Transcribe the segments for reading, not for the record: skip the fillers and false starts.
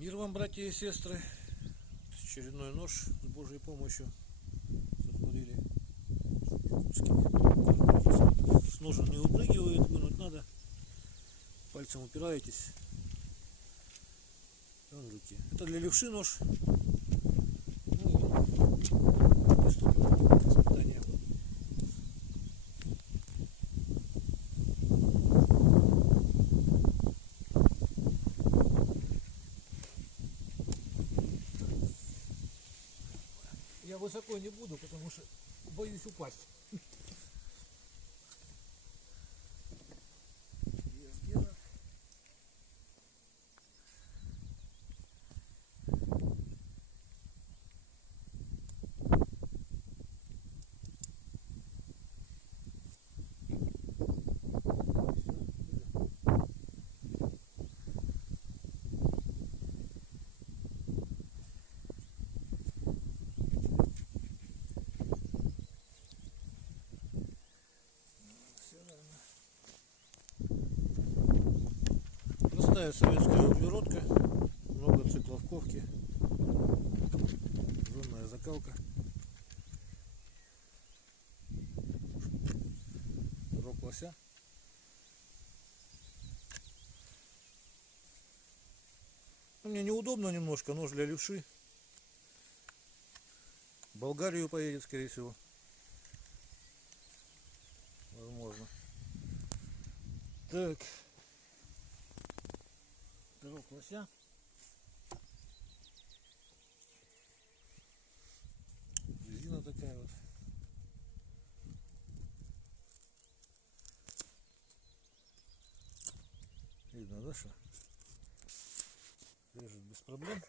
Мир вам, братья и сестры! Очередной нож с Божьей помощью сотворили. С ножа не упрыгивает, вынуть надо. Пальцем упираетесь. Он руки. Это для левши нож. Испытание. Я высоко не буду, потому что боюсь упасть. Простая советская углеродка, много циклов ковки, зонная закалка, рог лося. Мне неудобно немножко, нож для левши. В Болгарию поедет, скорее всего. Возможно. Так. Рог лося. Резина такая вот. Видно, да, что? Режет без проблем.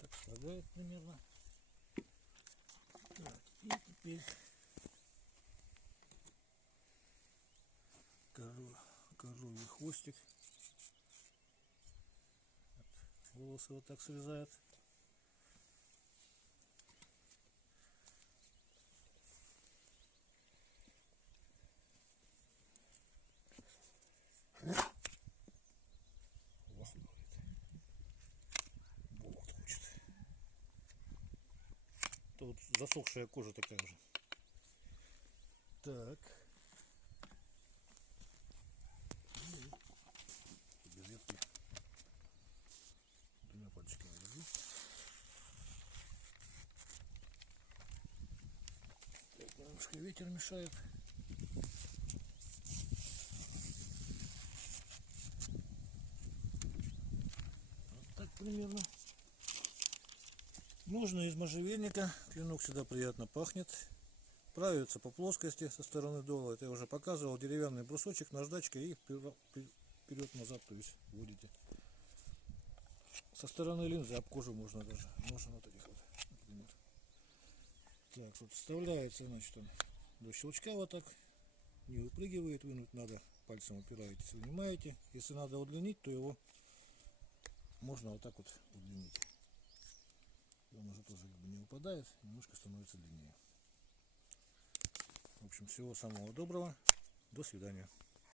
Так страдает примерно. Так, и теперь коровий хвостик. Волосы вот так срезает. Болот хочет. Это вот засохшая кожа такая уже. Так. Без ветки. Двумя пальчиками держу. Так, немножко ветер мешает. Вот так примерно. Можно из можжевельника. Клинок всегда приятно пахнет. Правится по плоскости со стороны дола. Это я уже показывал. Деревянный брусочек, наждачка и вперед-назад, то есть вводите. Со стороны линзы об кожу можно даже. Можно вот этих вот, например. Так, вот вставляется, значит, он до щелчка вот так. Не выпрыгивает, вынуть надо. Пальцем упираетесь, вынимаете. Если надо удлинить, то его можно вот так вот удлинить. Он уже тоже как бы не упадает, немножко становится длиннее. В общем, всего самого доброго. До свидания.